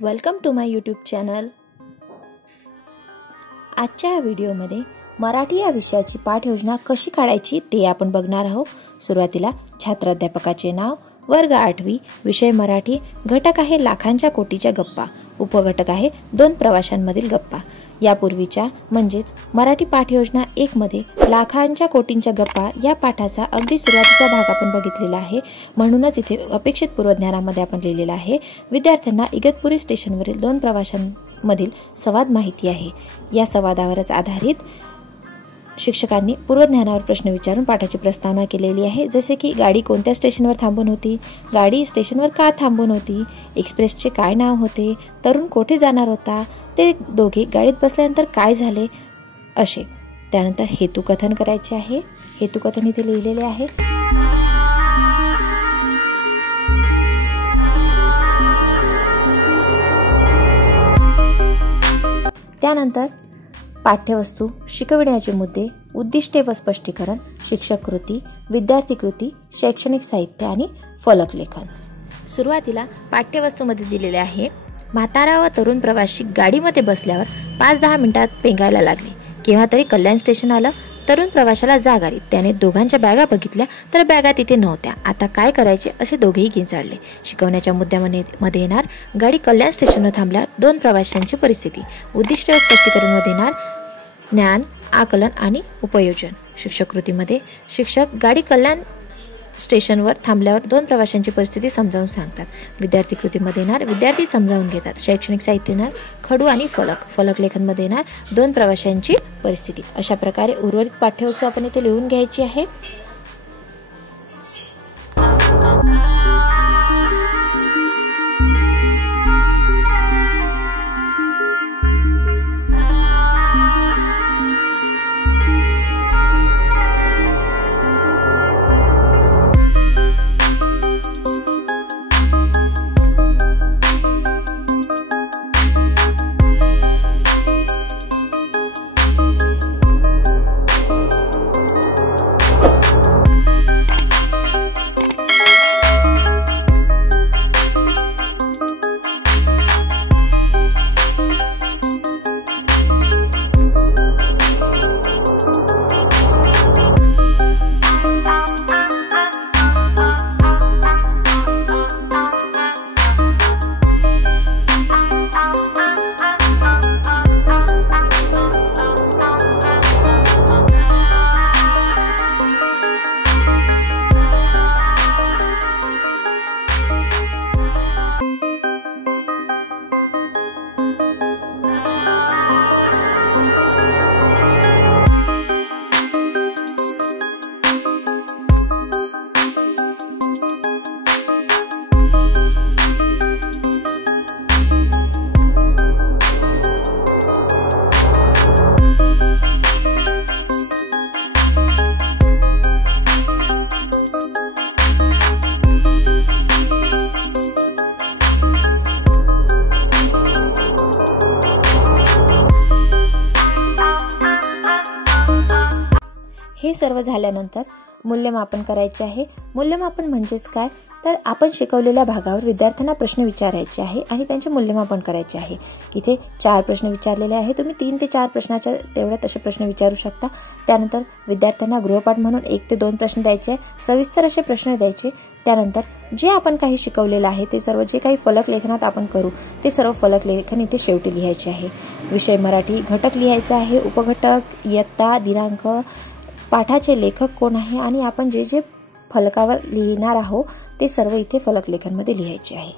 Welcome to my YouTube channel. आजच्या या व्हिडिओमध्ये मराठी या विषयाची पाठयोजना कशी काढायची ते आपण बघणार आहोत। सुरुवातीला छात्राध्यापकाचे नाव, वर्ग 8वी, विषय मराठी, घटक आहे लाखांच्या कोटीच्या गप्पा, उपघटक आहे 2 प्रवाशांमधील गप्पा। यापूर्वीच्या म्हणजेच मराठी पाठयोजना 1 मध्ये लाखांच्या कोटींच्या गप्पा या पाठाचा अगदी सुरुवातीचा भाग आपण बघितलेला आहे। म्हणूनच इथे अपेक्षित पूर्वज्ञानामध्ये आपण लिहिलेला आहे, विद्यार्थ्यांना इगतपुरी स्टेशनवरील 2 प्रवाशांमधील संवाद माहिती आहे। या संवादावरच आधारित शिक्षकांनी पूर्वज्ञानावर प्रश्न विचारून पाठाची प्रस्तावना केलेली आहे। जसे की गाडी कोणत्या स्टेशनवर थांबून होती, गाडी स्टेशनवर का थांबून होती, एक्सप्रेसचे काय नाव होते, तरुण कोठे जाणार होता, ते दोघे गाडीत बसल्यानंतर काय झाले असे। त्यानंतर हेतुकथन करायचे आहे। हेतुकथन इथे लिहिलेले आहे। त्यानंतर पाठ्यवस्तू, शिकविण्याचे मुद्दे, उद्दिष्टे व स्पष्टीकरण, शिक्षक कृती, विद्यार्थी कृती, शैक्षणिक साहित्य आणि फलक लेखन। सुरुवातीला पाठ्यवस्तूमध्ये दिलेले आहे, म्हातारा व तरुण प्रवासी गाडीमध्ये बसल्यावर 5-10 मिनिटात पेंगायला लागले। केव्हा तरी कल्याण स्टेशन आलं, तरुण प्रवाशाला जाग आली। त्याने दोघांच्या बॅगा बघितल्या तर बॅगा तिथे नव्हत्या। आता काय करायचे असे दोघेही किंचाळले। शिकवण्याच्या मुद्द्यामध्ये येणार, गाडी कल्याण स्टेशनवर थांबल्यावर 2 प्रवाशांची परिस्थिती, उद्दिष्ट व स्पष्टीकरणमध्ये येणार, ज्ञान, आकलन आणि उपयोजन। शिक्षक कृतीमध्ये शिक्षक गाडी कल्याण स्टेशनवर थांबल्यावर 2 प्रवाशांची परिस्थिती समजावून सांगतात। विद्यार्थी कृतीमध्ये येणार, विद्यार्थी समजावून घेतात। शैक्षणिक साहित्य येणार, खडू आणि फलक। फलक लेखनमध्ये येणार, 2 प्रवाशांची परिस्थिती। अशा प्रकारे उर्वरित पाठ्यवस्तू आपण इथे लिहून घ्यायची आहे। हे सर्व झाल्यानंतर मूल्यमापन करायचे आहे। मूल्यमापन म्हणजेच काय, तर आपण शिकवलेल्या भागावर विद्यार्थ्यांना प्रश्न विचारायचे आहे आणि त्यांचे मूल्यमापन करायचे आहे। इथे 4 प्रश्न विचारलेले आहे, तुम्ही 3 ते 4 प्रश्नाच्या तेवढ्यात असे प्रश्न विचारू शकता। त्यानंतर विद्यार्थ्यांना गृहपाठ म्हणून 1 ते 2 प्रश्न द्यायचे, सविस्तर असे प्रश्न द्यायचे। त्यानंतर जे आपण काही शिकवलेलं आहे ते सर्व, जे काही फलक लेखनात आपण करू ते सर्व फलक लेखन इथे शेवटी लिहायचे आहे। विषय मराठी, घटक लिहायचा आहे, उपघटक, इयत्ता, दिनांक, पाठाचे लेखक कोण आहे आणि आपण जे जे फलकावर लिहिणार आहोत ते सर्व इथे फलक लेखनमध्ये लिहायचे आहे।